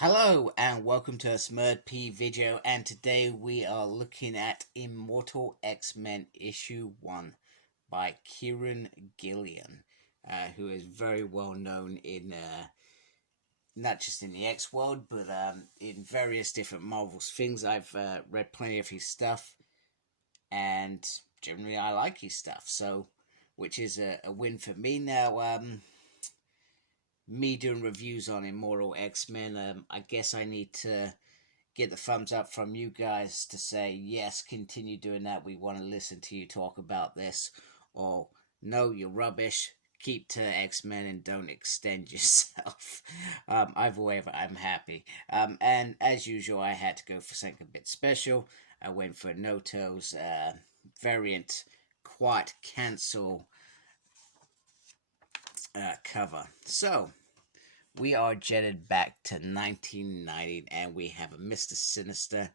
Hello and welcome to a Smurd P video, and today we are looking at Immortal X-Men issue 1 by Kieran Gillian, who is very well known in not just in the X world but in various different Marvels things. I've read plenty of his stuff and generally I like his stuff, so which is a win for me. Now me doing reviews on Immortal X-Men, I guess I need to get the thumbs up from you guys to say, yes, continue doing that. We want to listen to you talk about this. Or, no, you're rubbish. Keep to X-Men and don't extend yourself. Either way, I'm happy. And as usual, I had to go for something a bit special. I went for Noto's variant Quite Cancel cover. So, we are jetted back to 1990, and we have a Mr. Sinister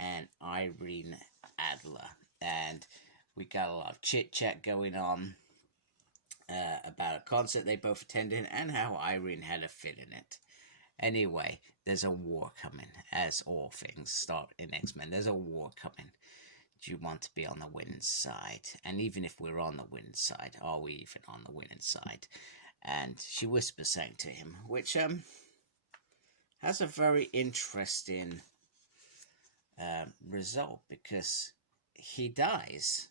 and Irene Adler. And we got a lot of chit-chat going on about a concert they both attended and how Irene had a fit in it. Anyway, there's a war coming, as all things start in X-Men. There's a war coming. Do you want to be on the winning side? And even if we're on the winning side, are we even on the winning side? And she whispers something to him, which has a very interesting result, because he dies.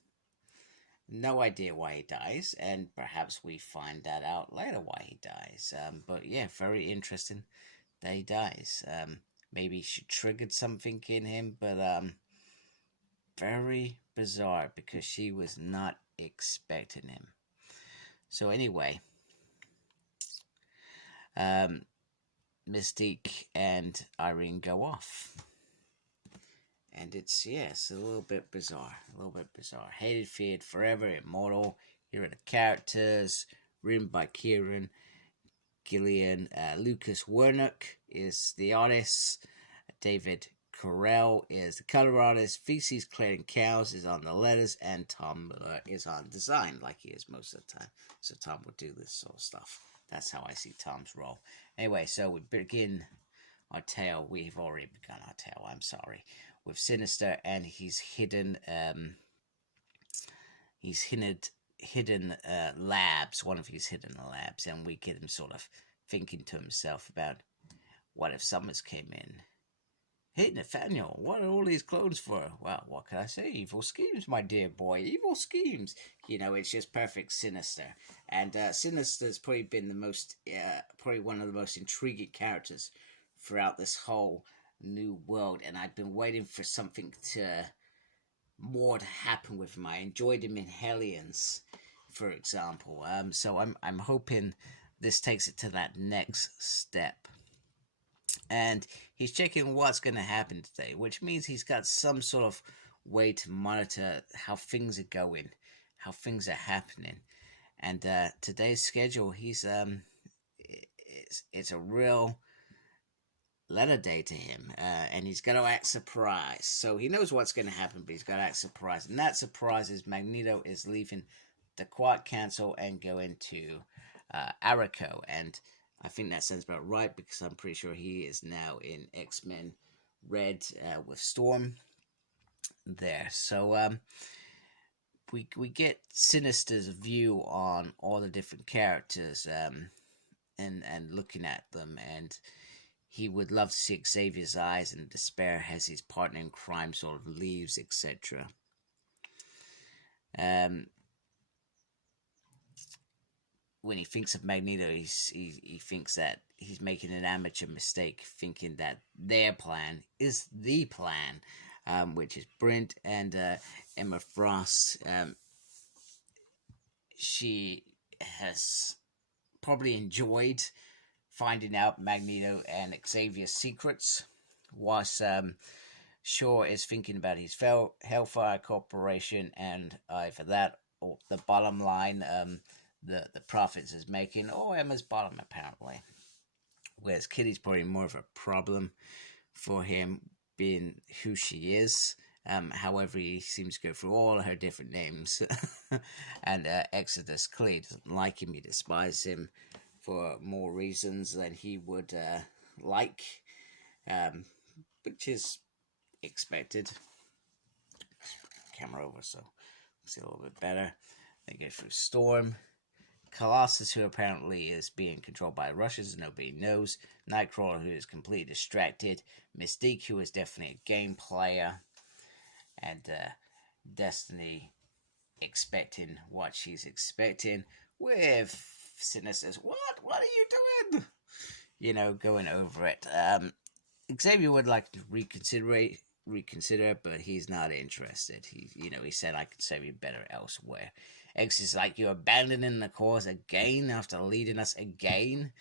No idea why he dies, and perhaps we find that out later why he dies. But yeah, very interesting that he dies. Maybe she triggered something in him, but very bizarre, because she was not expecting him. So anyway, Mystique and Irene go off. And it's a little bit bizarre. Hated, feared, forever, Immortal. Here are the characters, written by Kieran Gillian. Lucas Wernick is the artist. David Carell is the color artist. Feces Clearing Cows is on the letters, and Tom Miller is on design, like he is most of the time. So Tom will do this sort of stuff. That's how I see Tom's role. Anyway, so we begin our tale. We've already begun our tale, I'm sorry, with Sinister and his hidden labs, one of his hidden labs, and we get him sort of thinking to himself about, what if Summers came in? Hey, Nathaniel, what are all these clones for? Well, what can I say? Evil schemes, my dear boy. Evil schemes. You know, it's just perfect Sinister. And Sinister's probably been the most, probably one of the most intriguing characters throughout this whole new world. And I've been waiting for something more to happen with him. I enjoyed him in Hellions, for example. So I'm hoping this takes it to that next step. And he's checking what's going to happen today, which means he's got some sort of way to monitor how things are going, how things are happening. And today's schedule, he's it's a real letter day to him, and he's got to act surprised. So he knows what's going to happen, but he's got to act surprised. And that surprise is Magneto is leaving the Quite Cancel and going to Arico. And I think that sounds about right, because I'm pretty sure he is now in X-Men Red with Storm there. So we get Sinister's view on all the different characters, and looking at them, and he would love to see Xavier's eyes and despair as his partner in crime sort of leaves, etc. When he thinks of Magneto, he thinks that he's making an amateur mistake, thinking that their plan is the plan, which is Brent and Emma Frost. She has probably enjoyed finding out Magneto and Xavier's secrets, whilst Shaw is thinking about his Hellfire Corporation, and either that or the bottom line, the Prophets is making, or Emma's bottom, apparently. Whereas Kitty's probably more of a problem for him, being who she is. However, he seems to go through all her different names. And Exodus clearly doesn't like him. He despises him for more reasons than he would like. which is expected. Camera over so see a little bit better. They go through Storm. Colossus, who apparently is being controlled by Russians, nobody knows. Nightcrawler, who is completely distracted. Mystique, who is definitely a game player. And Destiny expecting what she's expecting. With Sinister says, What are you doing? You know, going over it. Xavier would like to reconsider, but he's not interested. He said I could serve you better elsewhere. X is like, you're abandoning the cause again after leading us again.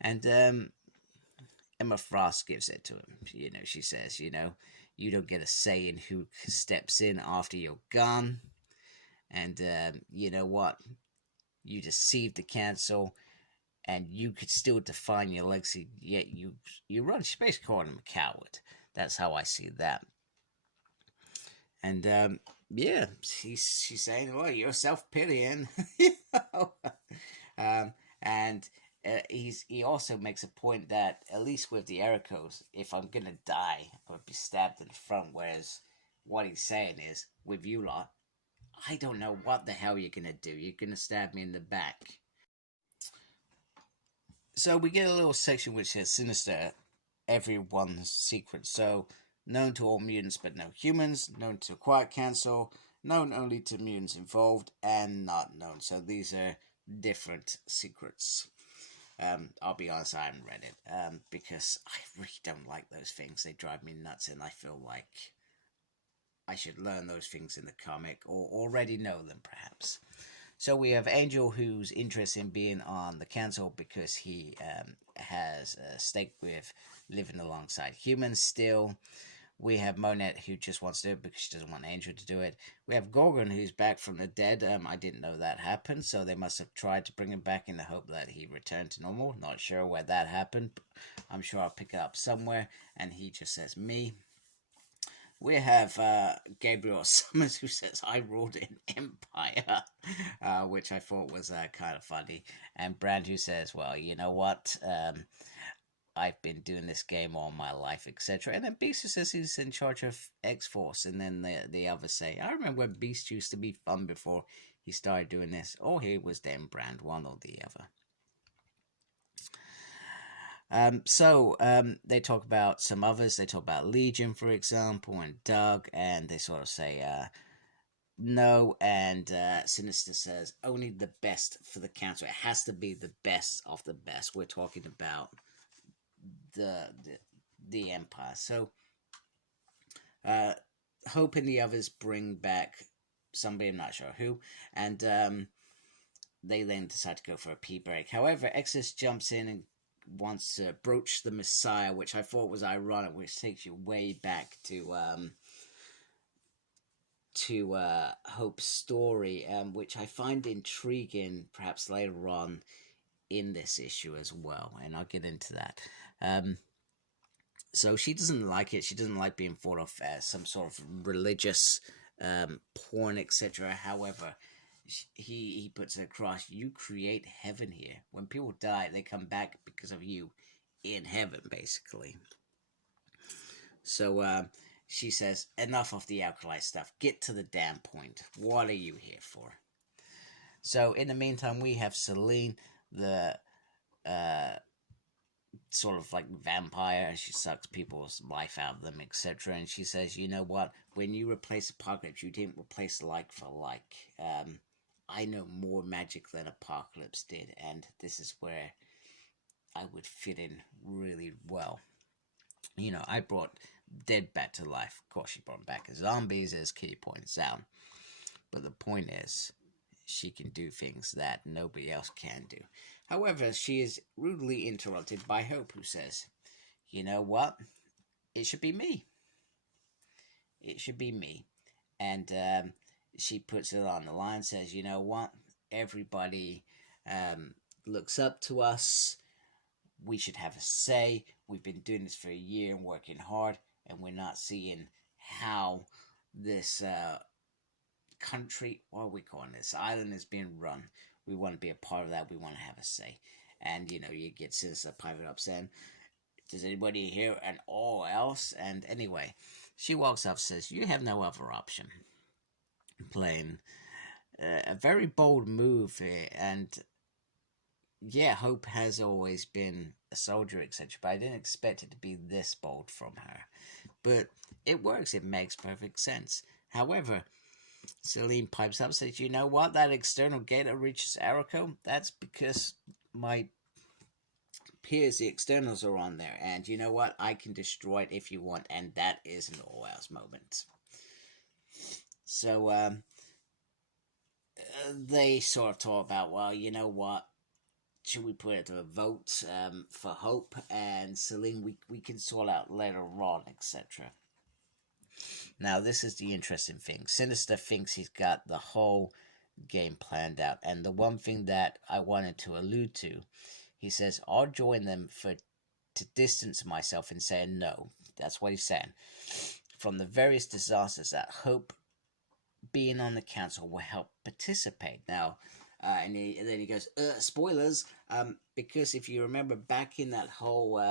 And Emma Frost gives it to him. She says, you don't get a say in who steps in after you're gone. And you know what? You deceived the council, and you could still define your legacy, yet you run. She's basically calling him a coward. That's how I see that. And yeah, she's saying, well, you're self-pitying. And he also makes a point that, at least with the Ericos, if I'm gonna die, I would be stabbed in the front, whereas what he's saying is, with you lot, I don't know what the hell you're gonna do. You're gonna stab me in the back. So we get a little section which says Sinister, everyone's secret. So, known to all mutants but no humans, known to Quiet Council, known only to mutants involved, and not known. So these are different secrets. I'll be honest, I haven't read it, because I really don't like those things. They drive me nuts, and I feel like I should learn those things in the comic, or already know them, perhaps. So we have Angel, who's interested in being on the council because he has a stake with living alongside humans still. We have Monette, who just wants to do it because she doesn't want Angel to do it. We have Gorgon, who's back from the dead. I didn't know that happened, so they must have tried to bring him back in the hope that he returned to normal. Not sure where that happened. I'm sure I'll pick it up somewhere. And he just says, me. We have Gabriel Summers, who says, I ruled in Empire, which I thought was kind of funny. And Brand, who says, well, you know what? I've been doing this game all my life, etc. And then Beast, who says he's in charge of X-Force. And then the others say, I remember when Beast used to be fun before he started doing this. Or he was then Brand, one or the other. They talk about some others. They talk about Legion, for example, and Doug, and they sort of say, no, and Sinister says, only the best for the council. It has to be the best of the best. We're talking about the Empire. So, Hope and the others bring back somebody, I'm not sure who, and they then decide to go for a pee break. However, Exodus jumps in and wants to broach the Messiah, which I thought was ironic, which takes you way back to Hope's story, which I find intriguing, perhaps later on in this issue as well, and I'll get into that. So she doesn't like it. She doesn't like being thought of as some sort of religious porn, etc. However, he puts it across, you create heaven here. When people die, they come back because of you in heaven, basically. So she says, enough of the alkali stuff. Get to the damn point. What are you here for? So in the meantime, we have Celine, the sort of like vampire. She sucks people's life out of them, etc. And she says, you know what? When you replace Apocalypse, you didn't replace like for like. I know more magic than Apocalypse did, and this is where I would fit in really well. I brought dead back to life. Of course, she brought them back as zombies, as Kitty points out. But the point is, she can do things that nobody else can do. However, she is rudely interrupted by Hope, who says, you know what? It should be me. It should be me. And she puts it on the line, says, you know what? Everybody looks up to us. We should have a say. We've been doing this for a year and working hard, and we're not seeing how this country, what are we calling this, island is being run. We want to be a part of that. We want to have a say. And, you get Sister Private up saying, Does anybody here and all else? And anyway, she walks up, says, you have no other option. Playing a very bold move here, and yeah, Hope has always been a soldier, etc. But I didn't expect it to be this bold from her. But it works. It makes perfect sense. However, Celine pipes up, says, you know what? That external gate that reaches Araco, that's because my peers, the externals, are on there. And you know what? I can destroy it if you want. And that is an all-else moment. So, they sort of talk about, well, you know what? Should we put it to a vote for Hope and Celine? We can sort out later on, etc. Now, this is the interesting thing. Sinister thinks he's got the whole game planned out. And the one thing that I wanted to allude to, he says, I'll join them to distance myself and say no. That's what he's saying. From the various disasters that Hope being on the council will help participate. Now, and then he goes, spoilers, because if you remember back in that whole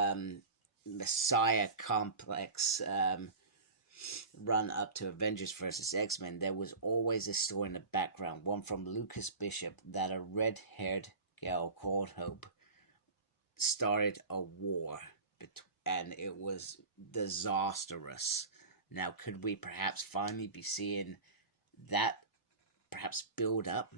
Messiah complex run up to Avengers vs. X-Men, there was always a story in the background, one from Lucas Bishop, that a red-haired girl called Hope started a war, and it was disastrous. Now, could we perhaps finally be seeing that perhaps build up?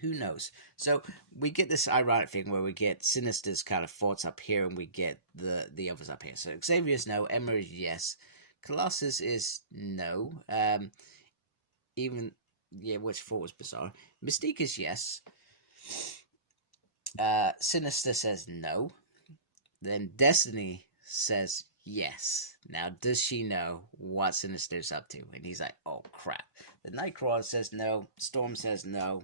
Who knows? So we get this ironic thing where we get Sinister's kind of thoughts up here, and we get the others up here. So Xavier's no, Emma is yes, Colossus is no. Even which thought was bizarre. Mystique is yes. Sinister says no. Then Destiny says yes. Now, does she know what Sinister's up to? And he's like, oh crap. The Nightcrawler says no. Storm says no.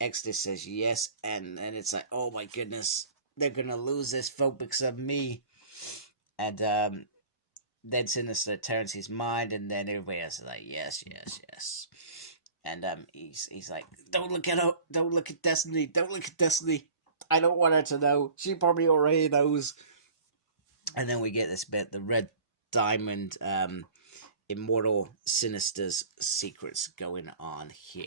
Exodus says yes. And it's like, oh my goodness, they're gonna lose this vote because of me. And then Sinister turns his mind, and then everybody else is like, yes. And he's like, don't look at her, don't look at Destiny, don't look at Destiny. I don't want her to know. She probably already knows. And then we get this bit, the Red Diamond, Immortal Sinister's secrets going on here.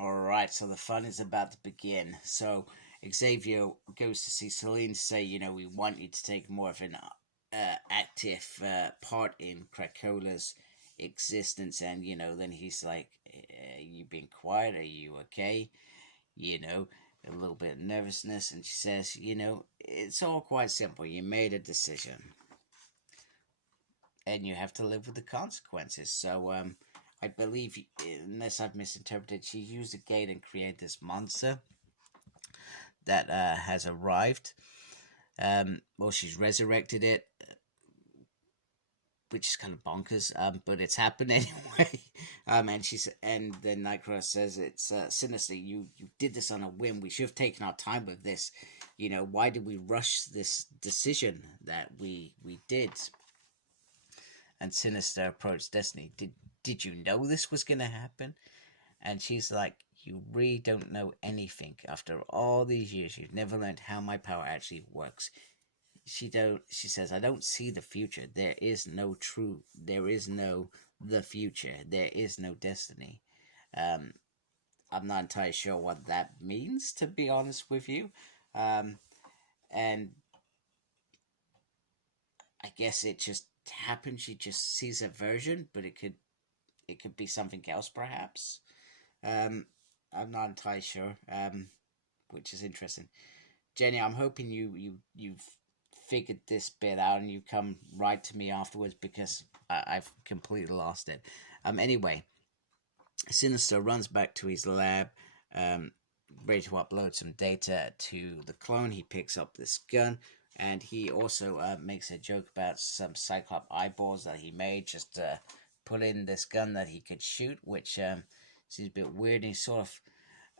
Alright, so the fun is about to begin. So Xavier goes to see Celine to say, you know, we want you to take more of an active part in Krakola's existence. And, you know, then he's like, you being quiet? Are you okay? You know, a little bit of nervousness. And she says, you know, it's all quite simple. You made a decision. And you have to live with the consequences. So, I believe, unless I've misinterpreted, she used the gate and created this monster that has arrived. Well, she's resurrected it, which is kind of bonkers, but it's happened anyway. And then Nightcrawler says, it's Sinister, you did this on a whim. We should have taken our time with this. You know, why did we rush this decision that we did? And Sinister approached Destiny. Did you know this was going to happen? And she's like, you really don't know anything. After all these years, you've never learned how my power actually works. She says, I don't see the future. There is no the future. There is no destiny. I'm not entirely sure what that means, to be honest with you. And I guess it just happened. She just sees a version, but it could be something else, perhaps. I'm not entirely sure, which is interesting. Jenny, I'm hoping you've figured this bit out and you come right to me afterwards, because I've completely lost it. Anyway, Sinister runs back to his lab, ready to upload some data to the clone. He picks up this gun, and he also makes a joke about some Cyclops eyeballs that he made just to put in this gun that he could shoot, which seems a bit weird. He's sort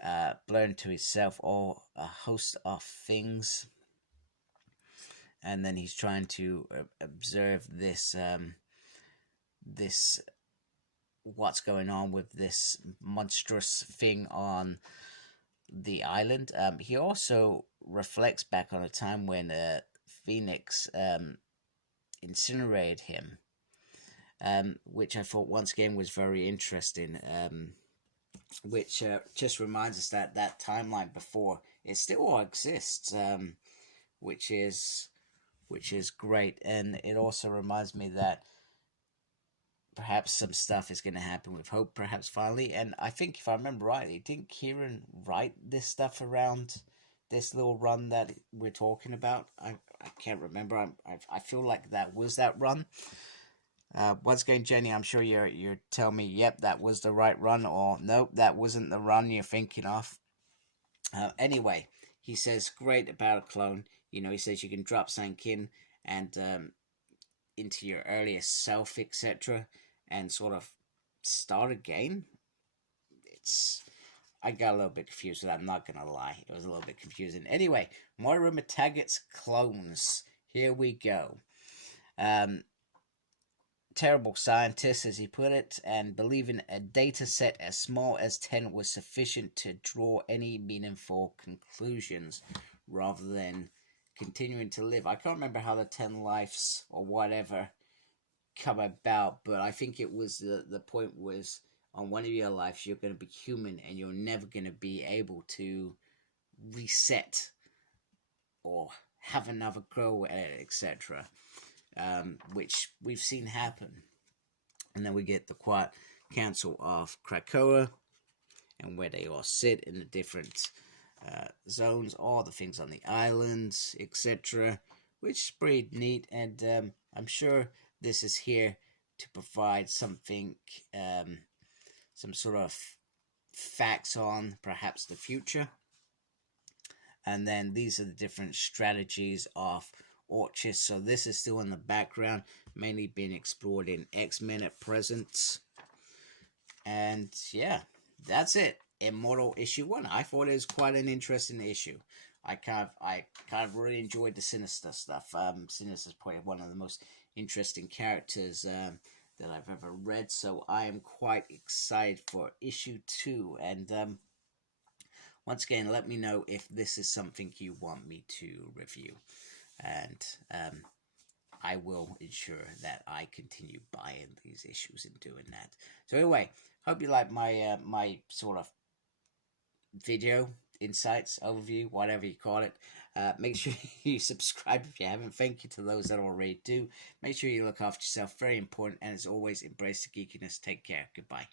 of blurring to himself all a host of things, and then he's trying to observe this what's going on with this monstrous thing on the island. He also reflects back on a time when Phoenix incinerated him, which I thought once again was very interesting. Which just reminds us that that timeline before it still all exists, which is great, and it also reminds me that perhaps some stuff is going to happen with Hope, perhaps finally. And I think if I remember rightly, didn't Kieran write this stuff around this little run that we're talking about? I can't remember. I feel like that was that run. Once again, Jenny, I'm sure you're telling me, yep, that was the right run, or nope, that wasn't the run you're thinking of. Anyway, he says great about a clone. You know, he says you can drop something in and into your earliest self, etc., and sort of start again. I got a little bit confused with that, I'm not gonna lie. It was a little bit confusing. Anyway, Moira McTaggart's clones. Here we go. Terrible scientist, as he put it, and believing a data set as small as 10 was sufficient to draw any meaningful conclusions, rather than continuing to live. I can't remember how the 10 lives or whatever come about, but I think it was the point was on one of your lives you're going to be human and you're never going to be able to reset or have another go at it, etc. Which we've seen happen. And then we get the Quiet Council of Krakoa, and where they all sit in the different zones, all the things on the islands, etc., which is pretty neat. And I'm sure this is here to provide something, some sort of facts on perhaps the future. And then these are the different strategies of Orchis. So this is still in the background, mainly being explored in X-Men at present. And yeah, that's it. Immortal issue 1. I thought it was quite an interesting issue. I kind of really enjoyed the Sinister stuff. Sinister's probably one of the most interesting characters that I've ever read. So I am quite excited for issue 2. And once again, let me know if this is something you want me to review. And I will ensure that I continue buying these issues and doing that. So anyway, hope you like my my sort of video, insights, overview, whatever you call it. Make sure you subscribe if you haven't. Thank you to those that already do. Make sure you look after yourself. Very important. And as always, embrace the geekiness. Take care. Goodbye.